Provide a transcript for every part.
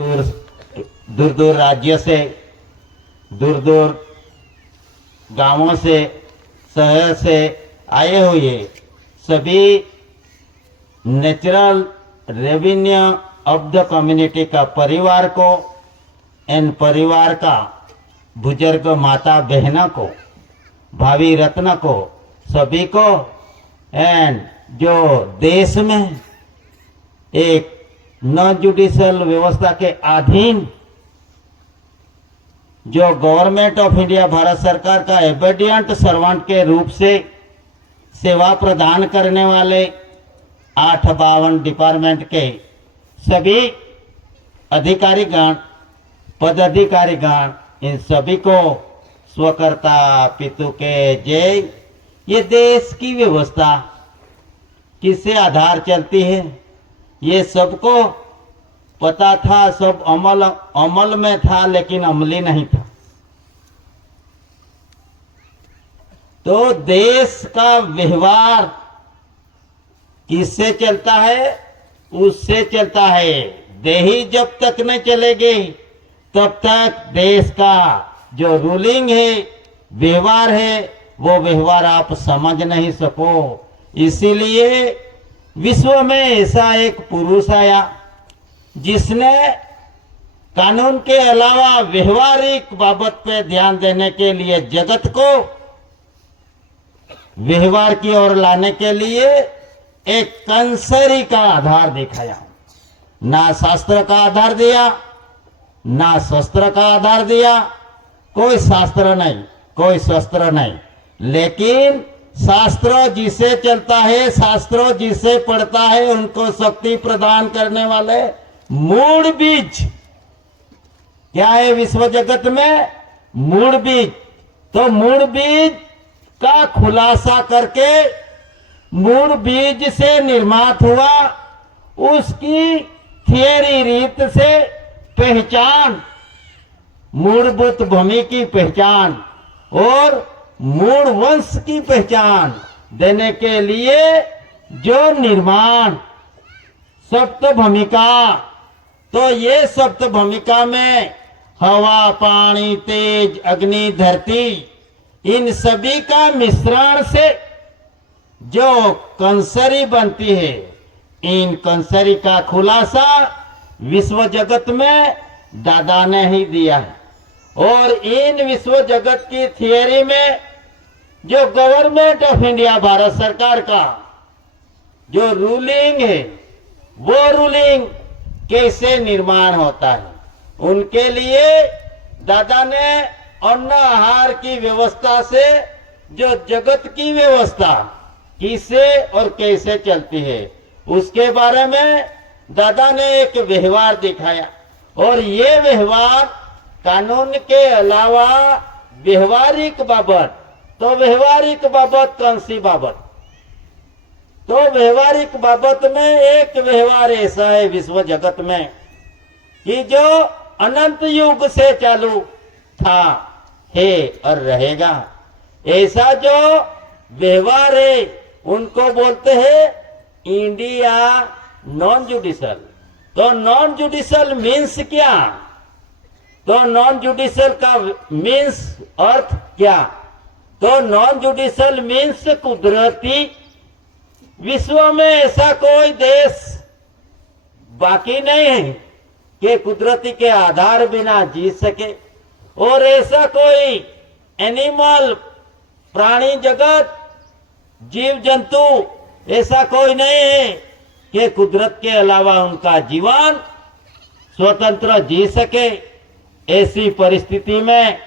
दूर दूर दूर राज्य से, दूर दूर गांवों से, शहर से आए हुए सभी natural revenue of the community का परिवार को, इन परिवार का बुजुर्ग माता बहनों को, भावी रत्न को, सभी को, एंड जो देश में एक नॉन जुडिशियल व्यवस्था के अधीन जो गवर्नमेंट ऑफ इंडिया भारत सरकार का एबीडियंट सर्वेंट के रूप से सेवा प्रदान करने वाले 852 डिपार्टमेंट के सभी अधिकारीगण, पदाधिकारीगण, इन सभी को स्वकर्ता पितु के जय। ये देश की व्यवस्था किससे आधार चलती है ये सबको पता था, सब अमल में था, लेकिन अमली नहीं था। तो देश का व्यवहार किससे चलता है? उससे चलता है। देही जब तक न चलेगी तब तक देश का जो रूलिंग है, व्यवहार है, वो व्यवहार आप समझ नहीं सको। इसीलिए विश्व में ऐसा एक पुरुष आया जिसने कानून के अलावा व्यवहारिक बाबत पे ध्यान देने के लिए जगत को व्यवहार की ओर लाने के लिए एक कंसरी का आधार दिखाया। ना शास्त्र का आधार दिया, ना शस्त्र का आधार दिया, कोई शास्त्र नहीं, कोई शस्त्र नहीं, लेकिन शास्त्र जिसे चलता है, शास्त्र जिसे पढ़ता है, उनको शक्ति प्रदान करने वाले मूल बीज क्या है विश्व जगत में? मूल बीज। तो मूल बीज का खुलासा करके मूल बीज से निर्मात हुआ उसकी थियरी रीत से पहचान, मूलभूत भूमि की पहचान और मूल वंश की पहचान देने के लिए जो निर्माण सप्त भूमिका, तो ये सप्त भूमिका में हवा, पानी, तेज, अग्नि, धरती, इन सभी का मिश्रण से जो कंसरी बनती है, इन कंसरी का खुलासा विश्व जगत में दादा ने ही दिया है। और इन विश्व जगत की थियरी में जो गवर्नमेंट ऑफ इंडिया भारत सरकार का जो रूलिंग है, वो रूलिंग कैसे निर्माण होता है, उनके लिए दादा ने अन्न आहार की व्यवस्था से जो जगत की व्यवस्था किससे और कैसे चलती है, उसके बारे में दादा ने एक व्यवहार दिखाया। और ये व्यवहार कानून के अलावा व्यवहारिक बाबत, तो व्यवहारिक बाबत कौन सी बाबत? तो व्यवहारिक बाबत में एक व्यवहार ऐसा है विश्व जगत में कि जो अनंत युग से चालू था, है और रहेगा। ऐसा जो व्यवहार है उनको बोलते हैं इंडिया नॉन जुडिशियल। तो नॉन जुडिशियल मीन्स क्या? तो नॉन जुडिशियल का मीन्स अर्थ क्या? तो नॉन जुडिशियल मीन्स कुदरती। विश्व में ऐसा कोई देश बाकी नहीं है कि कुदरती के आधार बिना जी सके, और ऐसा कोई एनिमल, प्राणी जगत, जीव जंतु ऐसा कोई नहीं है कि कुदरत के अलावा उनका जीवन स्वतंत्र जी सके। ऐसी परिस्थिति में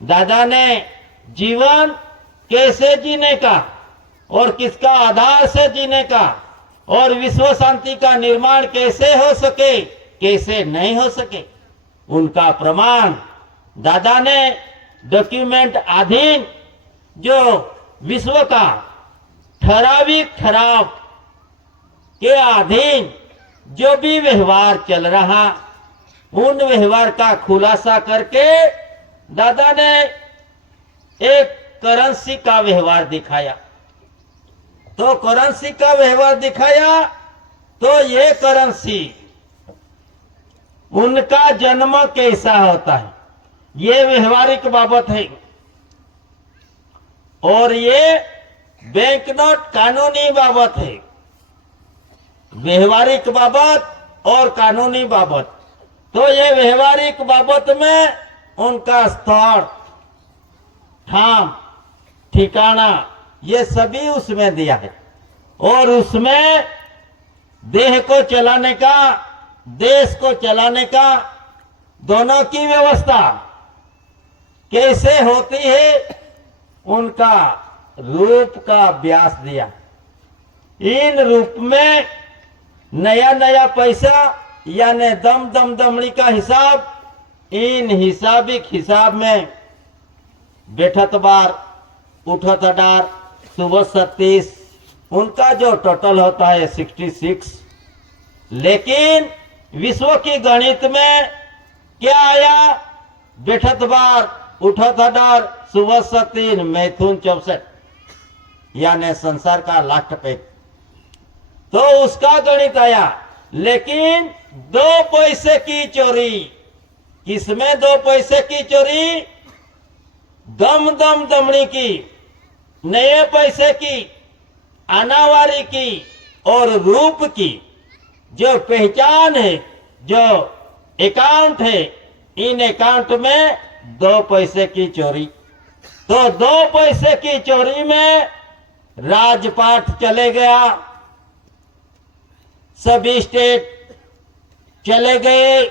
दादा ने जीवन कैसे जीने का और किसका आधार से जीने का और विश्व शांति का निर्माण कैसे हो सके, कैसे नहीं हो सके, उनका प्रमाण दादा ने डॉक्यूमेंट अधीन जो विश्व का ठराविक ठराव के अधीन जो भी व्यवहार चल रहा, उन व्यवहार का खुलासा करके दादा ने एक करेंसी का व्यवहार दिखाया। तो करेंसी का व्यवहार दिखाया तो ये करेंसी उनका जन्म कैसा होता है, ये व्यवहारिक बाबत है। और ये बैंक नोट कानूनी बाबत है, व्यवहारिक बाबत और कानूनी बाबत। तो ये व्यवहारिक बाबत में उनका स्थल, ठाम, ठिकाना, ये सभी उसमें दिया है। और उसमें देह को चलाने का, देश को चलाने का, दोनों की व्यवस्था कैसे होती है, उनका रूप का अभ्यास दिया। इन रूप में नया नया पैसा यानी दम दम दमड़ी का हिसाब, इन हिसाब में बैठत बार, उठत अडार, सुबह 37, उनका जो टोटल होता है 66। लेकिन विश्व की गणित में क्या आया, बैठत बार, उठत अडार, सुबह 37, मैथुन 64, यानी संसार का लास्ट पैक। तो उसका गणित आया। लेकिन 2 पैसे की चोरी, किसमें 2 पैसे की चोरी, दम दम दमड़ी की, नए पैसे की, आनावारी की और रूप की जो पहचान है, जो अकाउंट है, इन अकाउंट में 2 पैसे की चोरी। तो 2 पैसे की चोरी में राजपाट चले गया, सभी स्टेट चले गए,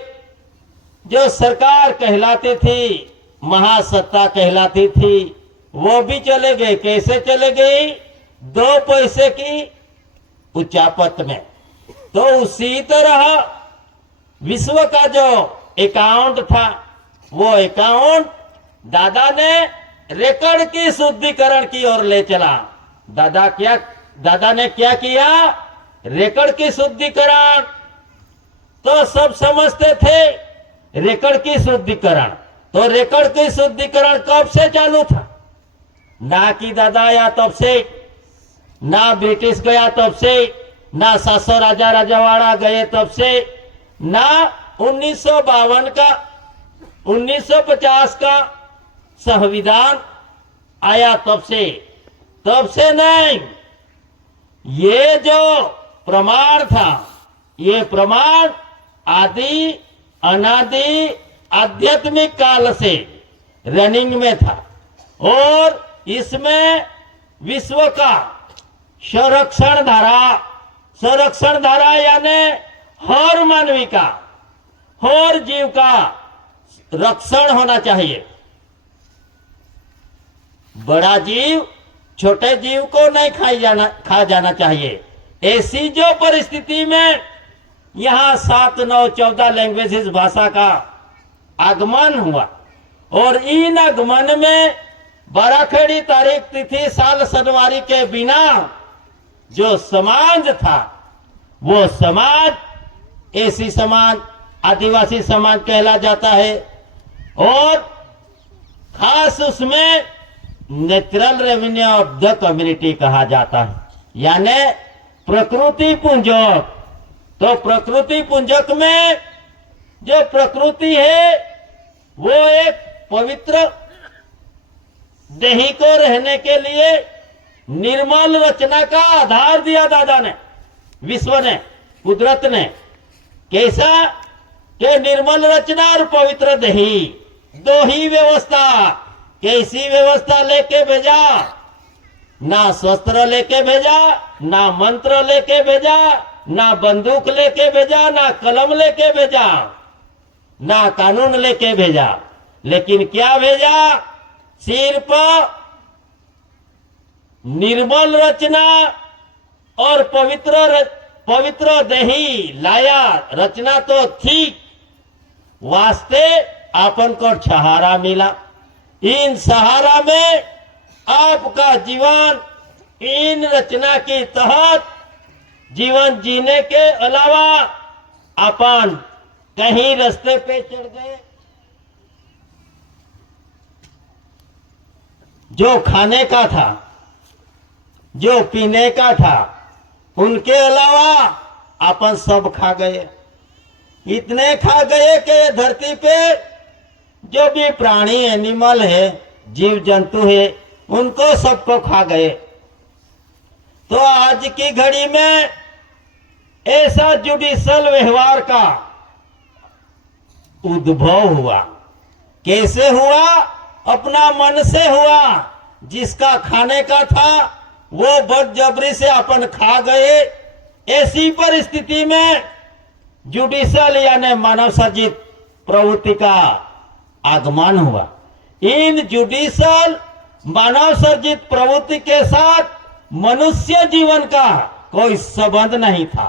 जो सरकार कहलाती थी, महासत्ता कहलाती थी, वो भी चले गए। कैसे चले गई, 2 पैसे की उचापत में। तो उसी तरह विश्व का जो अकाउंट था, वो अकाउंट दादा ने रिकॉर्ड की शुद्धिकरण की ओर ले चला। दादा ने क्या किया, रिकॉर्ड की शुद्धिकरण। तो सब समझते थे रिकॉर्ड की शुद्धिकरण। तो रिकॉर्ड की शुद्धिकरण कब से चालू था, ना कि दादा आया तब से, ना ब्रिटिश गया तब से, ना 700 राजा राजावाड़ा गए तब से, ना 1952 का, 1950 का संविधान आया तब से नहीं। ये जो प्रमाण था, ये प्रमाण आदि अनादि आध्यात्मिक काल से रनिंग में था। और इसमें विश्व का संरक्षण धारा यानी हर मानवी का, हर जीव का रक्षण होना चाहिए। बड़ा जीव छोटे जीव को नहीं खा जाना चाहिए। ऐसी जो परिस्थिति में यहाँ 7, 9, 14 लैंग्वेजेस भाषा का आगमन हुआ, और इन आगमन में बाराखड़ी तारीख तिथि साल सनवारी के बिना जो समाज था, वो समाज ऐसी समाज, आदिवासी समाज कहला जाता है। और खास उसमें natural revenue of the community कहा जाता है, यानी प्रकृति पुंजक। तो प्रकृति पुंजक में जो प्रकृति है, वो एक पवित्र देही को रहने के लिए निर्मल रचना का आधार दिया दादा ने, विश्व ने, कुदरत ने। कैसा कि निर्मल रचना और पवित्र देही, 2 ही व्यवस्था। कैसी व्यवस्था लेके भेजा, ना शस्त्र लेके भेजा, ना मंत्र लेके भेजा, ना बंदूक लेके भेजा, ना कलम लेके भेजा, ना कानून लेके भेजा। लेकिन क्या भेजा, सिर्फ निर्मल रचना और पवित्र देही लाया। रचना तो थी, वास्ते अपन को सहारा मिला। इन सहारा में आपका जीवन इन रचना के तहत जीवन जीने के अलावा अपन कहीं रास्ते पे चढ़ गए। जो खाने का था, जो पीने का था, उनके अलावा अपन सब खा गए। इतने खा गए कि ये धरती पे जो भी प्राणी एनिमल है, जीव जंतु है, उनको सबको खा गए। तो आज की घड़ी में ऐसा जुडिशल व्यवहार का उद्भव हुआ। कैसे हुआ? अपना मन से हुआ। जिसका खाने का था वो बदजबरी से अपन खा गए। ऐसी परिस्थिति में जुडिशल यानी मानव सर्जित प्रवृत्ति का आगमन हुआ। इन जुडिशल मानव सर्जित प्रवृत्ति के साथ मनुष्य जीवन का कोई संबंध नहीं था।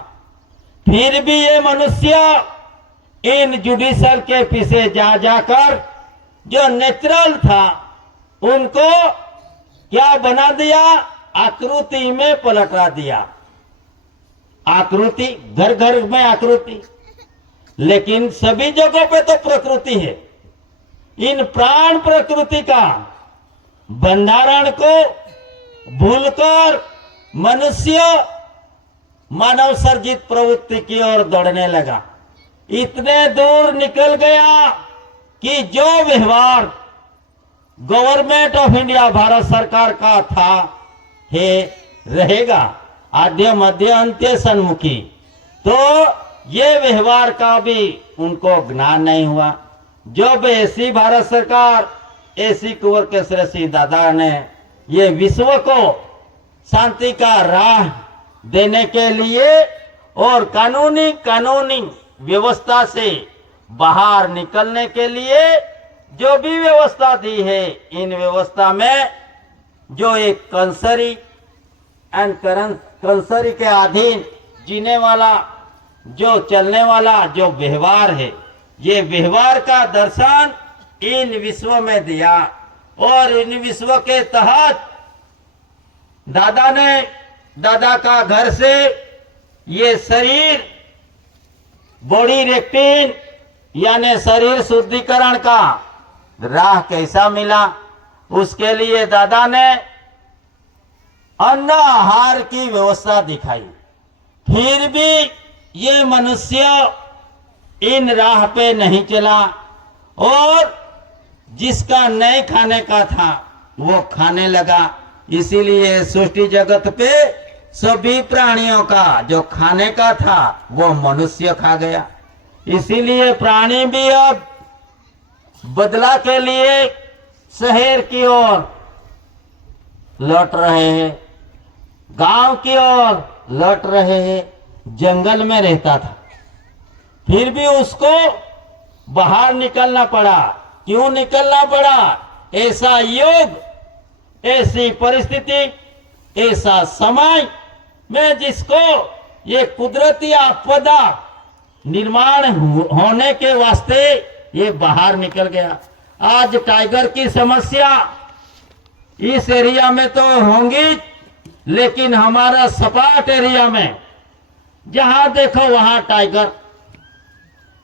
फिर भी ये मनुष्य इन जुडिशल के पीछे जा जाकर जो नेचुरल था उनको क्या बना दिया? आकृति में पलटा दिया। आकृति, घर घर में आकृति, लेकिन सभी जगहों पे तो प्रकृति है। इन प्राण प्रकृति का बंधारण को भूलकर मनुष्य मानव सर्जित प्रवृत्ति की ओर दौड़ने लगा। इतने दूर निकल गया कि जो व्यवहार गवर्नमेंट ऑफ इंडिया भारत सरकार का था है रहेगा आद्य मध्य अंत्य सन्मुखी, तो ये व्यवहार का भी उनको ज्ञान नहीं हुआ। जब ऐसी भारत सरकार, ऐसी कुंवर केसरी सिंह दादा ने ये विश्व को शांति का राह देने के लिए और कानूनी व्यवस्था से बाहर निकलने के लिए जो भी व्यवस्था दी है, इन व्यवस्था में जो एक कंसरी एंड कंसरी के अधीन जीने वाला, जो चलने वाला जो व्यवहार है, ये व्यवहार का दर्शन इन विश्व में दिया। और इन विश्व के तहत दादा का घर से ये शरीर बॉडी रेक्टिन यानी शरीर शुद्धिकरण का राह कैसा मिला, उसके लिए दादा ने अन्न आहार की व्यवस्था दिखाई। फिर भी ये मनुष्य इन राह पे नहीं चला और जिसका नहीं खाने का था वो खाने लगा। इसीलिए सृष्टि जगत पे सभी प्राणियों का जो खाने का था वो मनुष्य खा गया। इसीलिए प्राणी भी अब बदला के लिए शहर की ओर लौट रहे हैं, गांव की ओर लौट रहे हैं। जंगल में रहता था, फिर भी उसको बाहर निकलना पड़ा। क्यों निकलना पड़ा? ऐसा युग, ऐसी परिस्थिति, ऐसा समय में जिसको ये कुदरती आपदा निर्माण होने के वास्ते ये बाहर निकल गया। आज टाइगर की समस्या इस एरिया में तो होंगी, लेकिन हमारा सपाट एरिया में जहां देखो वहां टाइगर।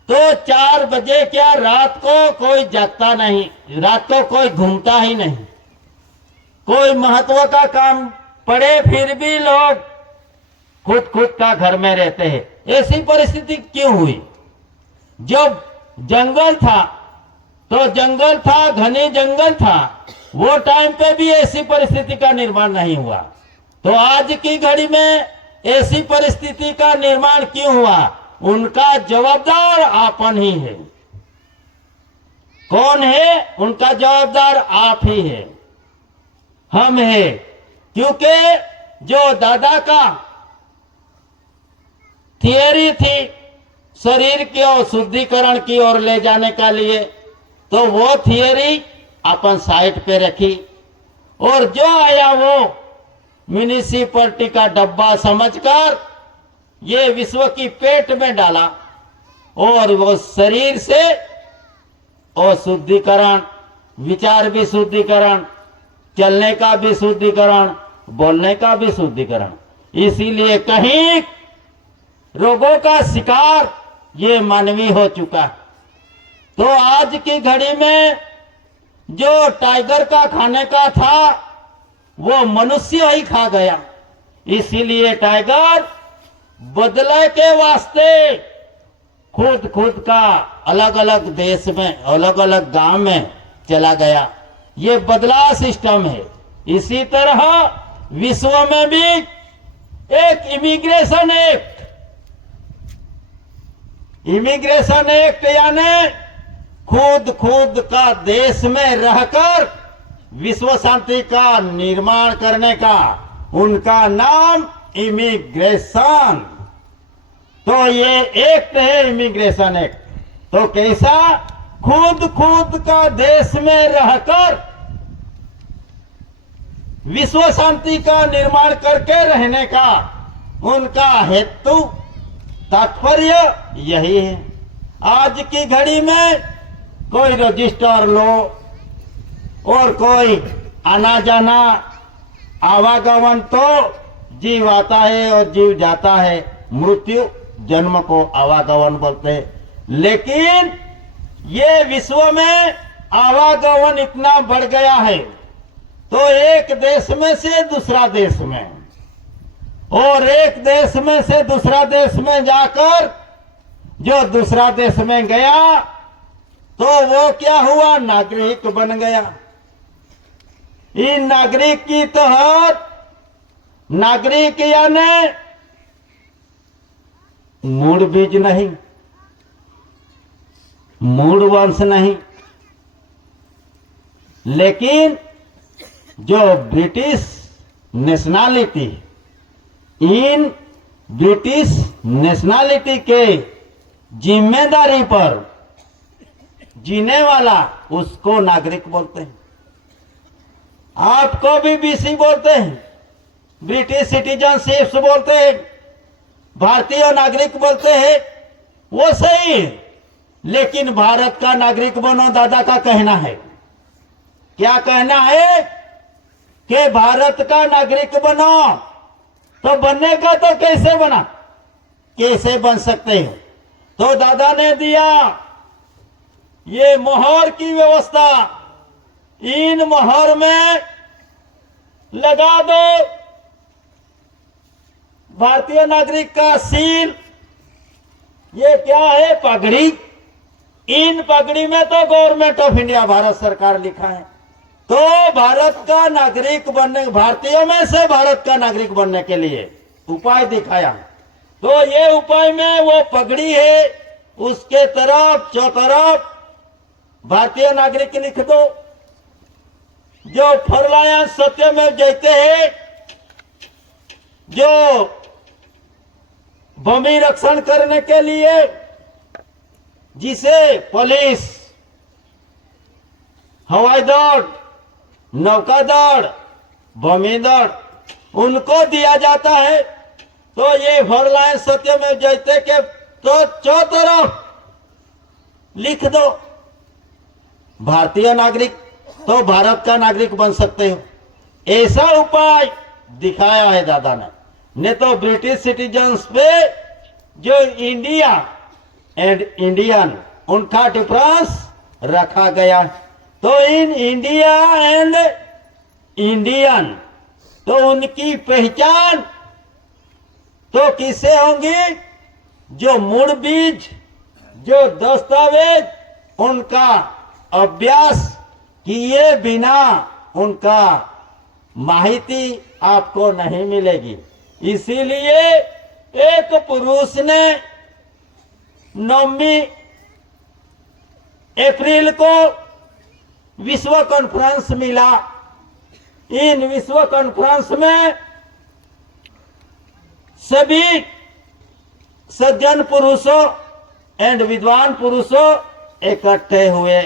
तो 4 बजे क्या रात को कोई जागता नहीं, रात को कोई घूमता ही नहीं। कोई महत्व का काम पड़े फिर भी लोग खुद का घर में रहते हैं। ऐसी परिस्थिति क्यों हुई? जब जंगल था तो जंगल था, घने जंगल था, वो टाइम पे भी ऐसी परिस्थिति का निर्माण नहीं हुआ। तो आज की घड़ी में ऐसी परिस्थिति का निर्माण क्यों हुआ? उनका जवाबदार आपन ही है। कौन है उनका जवाबदार? आप ही है, हम है। क्योंकि जो दादा का थियरी थी शरीर की ओर शुद्धिकरण की ओर ले जाने का लिए, तो वो थियरी अपन साइड पे रखी और जो आया वो म्युनिसिपैलिटी का डब्बा समझकर ये विश्व की पेट में डाला और वो शरीर से और शुद्धिकरण, विचार भी शुद्धिकरण, चलने का भी शुद्धिकरण, बोलने का भी शुद्धिकरण। इसीलिए कहीं रोगों का शिकार ये मानवी हो चुका। तो आज की घड़ी में जो टाइगर का खाने का था वो मनुष्य ही खा गया। इसीलिए टाइगर बदले के वास्ते खुद खुद का अलग अलग देश में, अलग अलग गांव में चला गया। ये बदला सिस्टम है। इसी तरह विश्व में भी एक इमिग्रेशन एक्ट यानी खुद खुद का देश में रहकर विश्व शांति का निर्माण करने का, उनका नाम इमिग्रेशन। तो ये एक्ट है इमिग्रेशन एक्ट। तो कैसा? खुद खुद का देश में रहकर विश्व शांति का निर्माण करके रहने का उनका हेतु, तात्पर्य यही है। आज की घड़ी में कोई रजिस्टर लो और कोई आना जाना, आवागमन तो जीव आता है और जीव जाता है, मृत्यु जन्म को आवागमन बोलते हैं। लेकिन ये विश्व में आवागमन इतना बढ़ गया है, तो एक देश में से दूसरा देश में और एक देश में से दूसरा देश में जाकर जो दूसरा देश में गया तो वो क्या हुआ? नागरिक बन गया। इन नागरिक की तहत, नागरिक यानी मूल बीज नहीं, मूल वंश नहीं, लेकिन जो British nationality, in British nationality के जिम्मेदारी पर जीने वाला, उसको नागरिक बोलते हैं। आपको भी बीसी बोलते हैं, ब्रिटिश सिटीजनशिप बोलते हैं, भारतीय नागरिक बोलते हैं, वो सही है। लेकिन भारत का नागरिक बनो, दादा का कहना है। क्या कहना है? कि भारत का नागरिक बनो। तो बनने का तो कैसे बना, कैसे बन सकते हो? तो दादा ने दिया ये मोहर की व्यवस्था। इन मोहर में लगा दो भारतीय नागरिक का सील। ये क्या है? पगड़ी। इन पगड़ी में तो गवर्नमेंट ऑफ इंडिया, भारत सरकार लिखा है। तो भारत का नागरिक बनने, भारतीयों में से भारत का नागरिक बनने के लिए उपाय दिखाया। तो ये उपाय में वो पगड़ी है, उसके तरफ चौतरफ भारतीय नागरिक लिख दो। जो फरलायन सत्य में जयते हैं, जो भूमि रक्षण करने के लिए, जिसे पुलिस, हवाई दल, नौकादल, भूमि दल, उनको दिया जाता है। तो ये फरलायन सत्य में जयते के तो चौतरफ लिख दो भारतीय नागरिक, तो भारत का नागरिक बन सकते हो। ऐसा उपाय दिखाया है दादा ने। नहीं तो ब्रिटिश सिटीजन्स पे जो इंडिया एंड इंडियन, उनका डिफरेंस रखा गया। तो इन इंडिया एंड इंडियन, तो उनकी पहचान तो किससे होंगी? जो मूल बीज, जो दस्तावेज, उनका अभ्यास किए बिना उनका माहिती आपको नहीं मिलेगी। इसीलिए एक पुरुष ने 9 अप्रैल को विश्व कॉन्फ्रेंस मिला। इन विश्व कॉन्फ्रेंस में सभी सज्जन पुरुषों एंड विद्वान पुरुषों इकट्ठे हुए।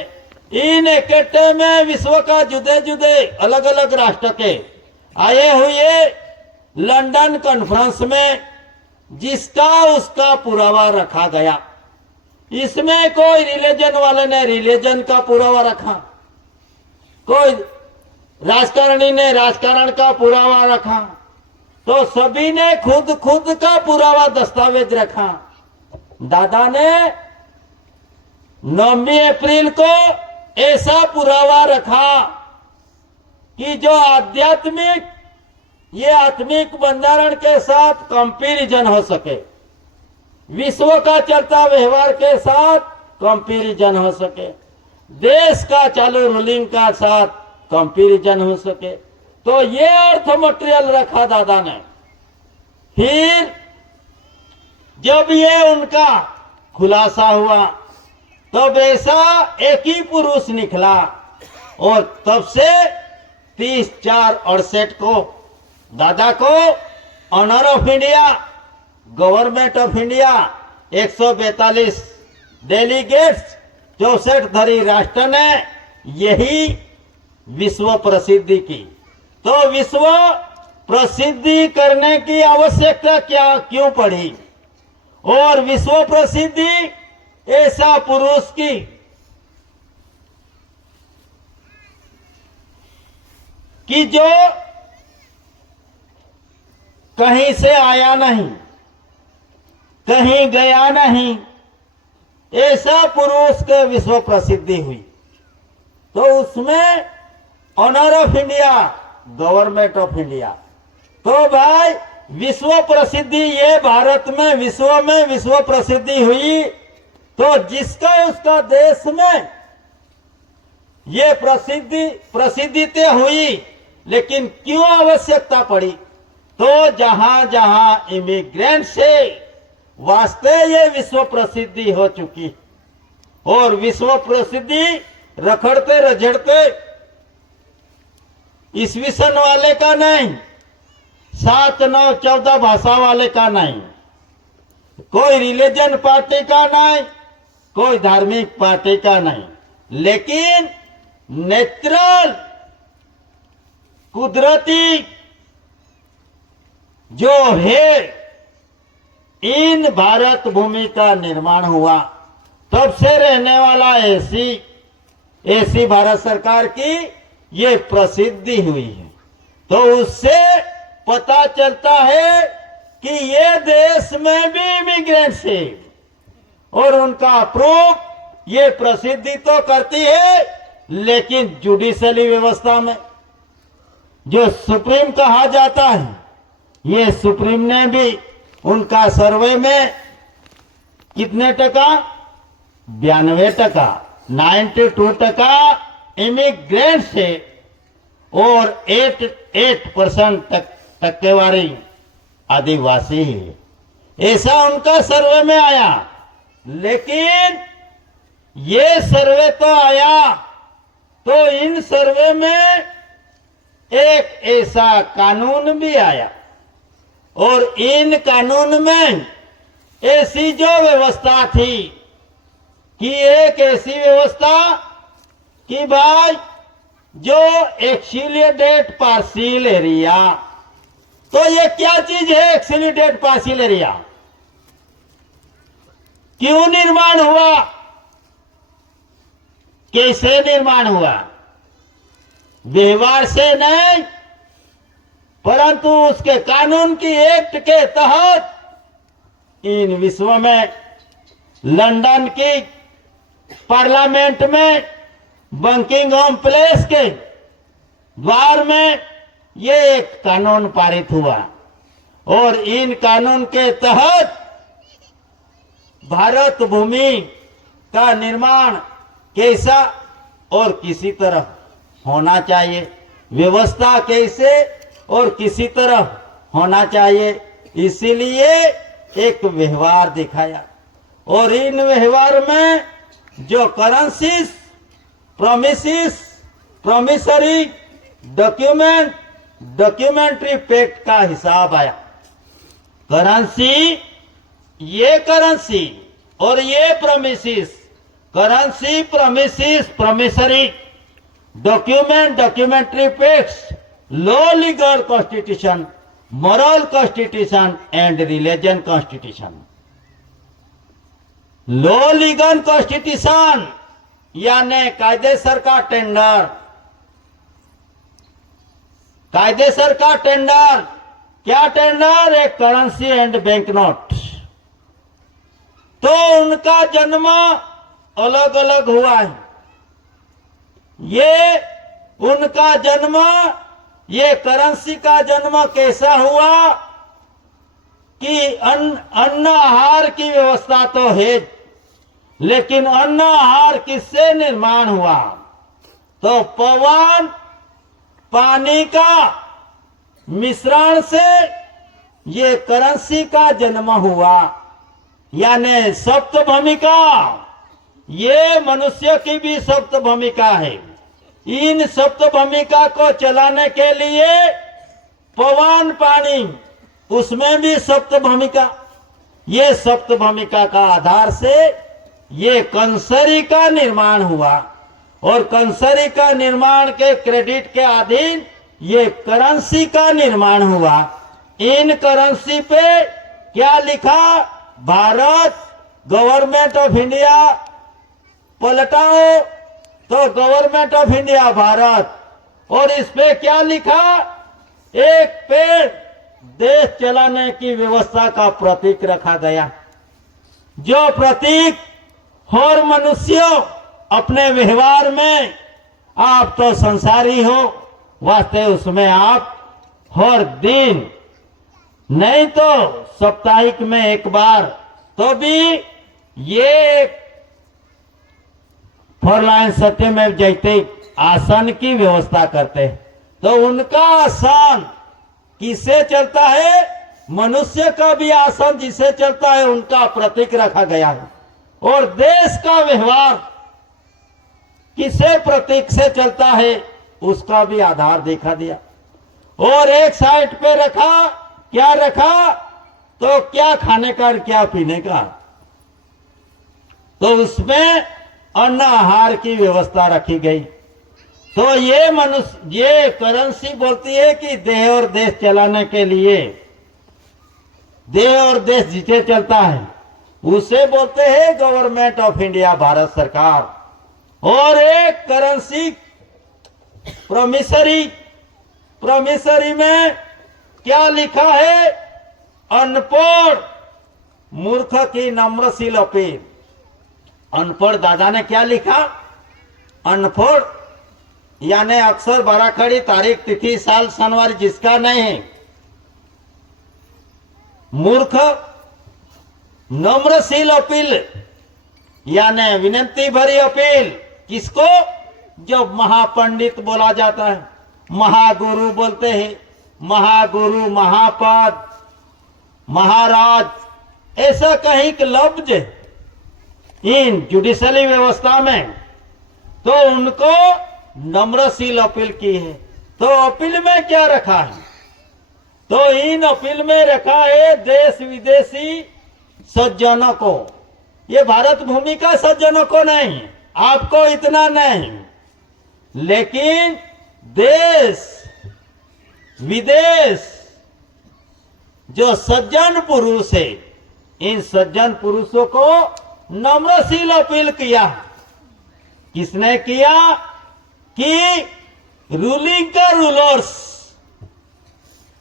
इन इकट्ठे में विश्व का जुदे जुदे अलग अलग राष्ट्र के आए हुए लंदन कॉन्फ्रेंस में, जिसका उसका पुरावा रखा गया। इसमें कोई रिलीजन वाले ने रिलीजन का पुरावा रखा, कोई राजकारणी ने राजकारण का पुरावा रखा, तो सभी ने खुद खुद का पुरावा दस्तावेज रखा। दादा ने 9 अप्रैल को ऐसा पुरावा रखा कि जो आध्यात्मिक, ये आत्मिक बंधारण के साथ कंपैरिजन हो सके। विश्व का चलता व्यवहार के साथ कंपैरिजन हो सके, देश का चालू रूलिंग का साथ कंपैरिजन हो सके। तो ये अर्थ मटेरियल रखा दादा ने। फिर जब ये उनका खुलासा हुआ तब ऐसा एक ही पुरुष निकला और तब से 30/4/68 को दादा को honour of India, government of India, 142 delegates, 64 धरी राष्ट्र ने यही विश्व प्रसिद्धि की। तो विश्व प्रसिद्धि करने की आवश्यकता क्यों पड़ी? और विश्व प्रसिद्धि ऐसा पुरुष की कि जो कहीं से आया नहीं, कहीं गया नहीं, ऐसा पुरुष के विश्व प्रसिद्धि हुई। तो उसमें honour of India, government of India. तो भाई विश्व प्रसिद्धि ये भारत में विश्व प्रसिद्धि हुई। तो जिसका उसका देश में ये प्रसिद्धि तो हुई, लेकिन क्यों आवश्यकता पड़ी? तो जहां जहां इमिग्रेंट से वास्ते ये विश्व प्रसिद्धि हो चुकी, और विश्व प्रसिद्धि रखड़ते रझड़ते ईस्वी सन वाले का नहीं, 7, 9, 14 भाषा वाले का नहीं, कोई रिलीजन पार्टी का नहीं, कोई धार्मिक पार्टी का नहीं, लेकिन नेचुरल कुदरती जो है इन भारत भूमि का निर्माण हुआ। तब से रहने वाला ऐसी भारत सरकार की ये प्रसिद्धि हुई है। तो उससे पता चलता है कि ये देश में भी इमिग्रेंट्स है और उनका प्रूफ ये प्रसिद्धि तो करती है, लेकिन जुडिशली व्यवस्था में जो सुप्रीम कहा जाता है, ये सुप्रीम ने भी उनका सर्वे में कितने टका? 92%, 92% इमिग्रेंट्स है और 8% टक्केवारी आदिवासी है। ऐसा उनका सर्वे में आया। लेकिन ये सर्वे तो आया, तो इन सर्वे में एक ऐसा कानून भी आया, और इन कानून में ऐसी जो व्यवस्था थी कि एक ऐसी व्यवस्था कि भाई जो एक्सीलिएटेड पार्शियल एरिया, तो ये क्या चीज है एक्सीलिएटेड पार्शियल एरिया? क्यों निर्माण हुआ, कैसे निर्माण हुआ? व्यवहार से नहीं, परंतु उसके कानून की एक्ट के तहत इन विश्व में लंदन की पार्लियामेंट में बकिंघम पैलेस के द्वार में ये एक कानून पारित हुआ, और इन कानून के तहत भारत भूमि का निर्माण कैसा और किसी तरह होना चाहिए, व्यवस्था कैसे और किसी तरह होना चाहिए, इसीलिए एक व्यवहार दिखाया। और इन व्यवहार में जो करेंसीज, प्रोमिसरी डॉक्यूमेंट्री पैक्ट का हिसाब आया। करेंसी और ये promissory documentary pacts, law legal constitution, moral constitution and religion constitution. Law legal constitution यानी कायदेसर का टेंडर, कायदेसर का टेंडर। क्या टेंडर? एक करेंसी एंड बैंक नोट। तो उनका जन्म अलग अलग हुआ है। ये उनका जन्म, ये करेंसी का जन्म कैसा हुआ? कि अन्न आहार की व्यवस्था तो है, लेकिन अन्न आहार किससे निर्माण हुआ? तो पवन पानी का मिश्रण से ये करेंसी का जन्म हुआ। यानी सप्त भूमिका, ये मनुष्य की भी सप्त भूमिका है। इन सप्त भूमिका को चलाने के लिए पवन पानी, उसमें भी सप्त भूमिका, ये सप्त भूमिका का आधार से ये कंसरी का निर्माण हुआ और कंसरी का निर्माण के क्रेडिट के अधीन ये करेंसी का निर्माण हुआ। इन करेंसी पे क्या लिखा? भारत, गवर्नमेंट ऑफ इंडिया, पलटाओ तो गवर्नमेंट ऑफ इंडिया भारत, और इस पे क्या लिखा? एक पेड़ देश चलाने की व्यवस्था का प्रतीक रखा गया। जो प्रतीक हर मनुष्य अपने व्यवहार में, आप तो संसारी हो, वास्ते उसमें आप हर दिन नहीं तो साप्ताहिक में एक बार तो भी ये फॉरलाइन सत्यमेव जयते आसन की व्यवस्था करते। तो उनका आसन किससे चलता है? मनुष्य का भी आसन जिससे चलता है उनका प्रतीक रखा गया है। और देश का व्यवहार किसे प्रतीक से चलता है उसका भी आधार देखा दिया। और एक साइड पे रखा, क्या रखा? तो क्या खाने का और क्या पीने का, तो उसमें अन्न आहार की व्यवस्था रखी गई। तो ये मनुष्य, ये करेंसी बोलती है कि देह और देश चलाने के लिए, देह और देश जिसे चलता है उसे बोलते हैं गवर्नमेंट ऑफ इंडिया, भारत सरकार। और एक करेंसी प्रोमिसरी, प्रोमिसरी में क्या लिखा है? अनपढ़ मूर्ख की नम्रशील अपील। अनपढ़ दादा ने क्या लिखा? अनपढ़ यानी अक्षर बाराखड़ी तारीख तिथि साल सनवार जिसका नहीं है, मूर्ख नम्रशील अपील यानी विनंती भरी अपील। किसको? जब महापंडित बोला जाता है, महागुरु बोलते हैं, महागुरु, महापद, महाराज, ऐसा कहीं के लफ्ज इन जुडिशली व्यवस्था में, तो उनको नम्रशील अपील की है। तो अपील में क्या रखा है? तो इन अपील में रखा है देश विदेशी सज्जनों को, ये भारत भूमि का सज्जनों को नहीं, आपको इतना नहीं, लेकिन देश विदेश जो सज्जन पुरुष है, इन सज्जन पुरुषों को नम्रशील अपील किया। किसने किया? कि रूलिंग का रूलर्स,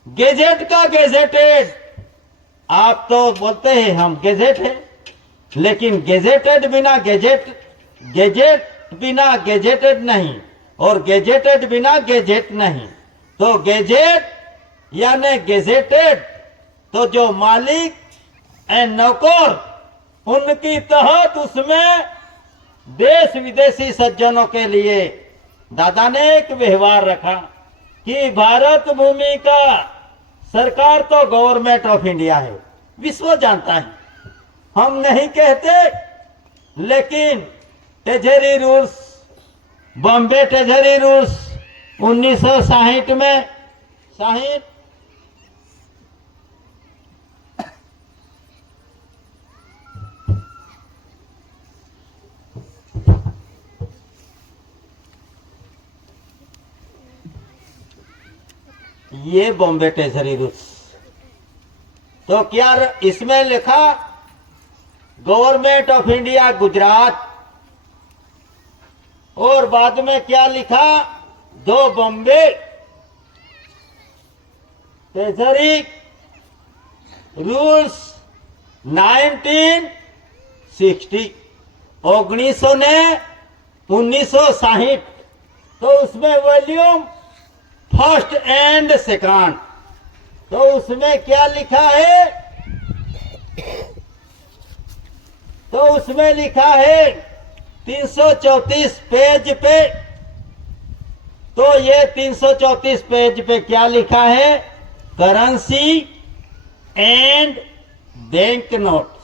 गेजेट का गेजेटेड। आप तो बोलते हैं हम गेजेट है, लेकिन गेजेटेड बिना गेजेट, गेजेट बिना गेजेटेड नहीं, और गेजेटेड बिना गेजेट नहीं। तो गेजेट यानी गेजेटेड, तो जो मालिक एंड नौकर, उनकी तहत उसमें देश विदेशी सज्जनों के लिए दादा ने एक व्यवहार रखा कि भारत भूमि का सरकार तो गवर्नमेंट ऑफ इंडिया है, विश्व जानता है, हम नहीं कहते, लेकिन treasury rules, Bombay treasury rules 1960 में, 60 ये बॉम्बे ट्रेजरी रूल्स। तो क्या इसमें लिखा? गवर्नमेंट ऑफ इंडिया गुजरात, और बाद में क्या लिखा? दो बॉम्बे ट्रेजरी रूल्स 1960, 1960। तो उसमें वॉल्यूम फर्स्ट एंड सेकंड, तो उसमें क्या लिखा है? तो उसमें लिखा है 334 पेज पे, तो ये 334 पेज पे क्या लिखा है? Currency and bank note.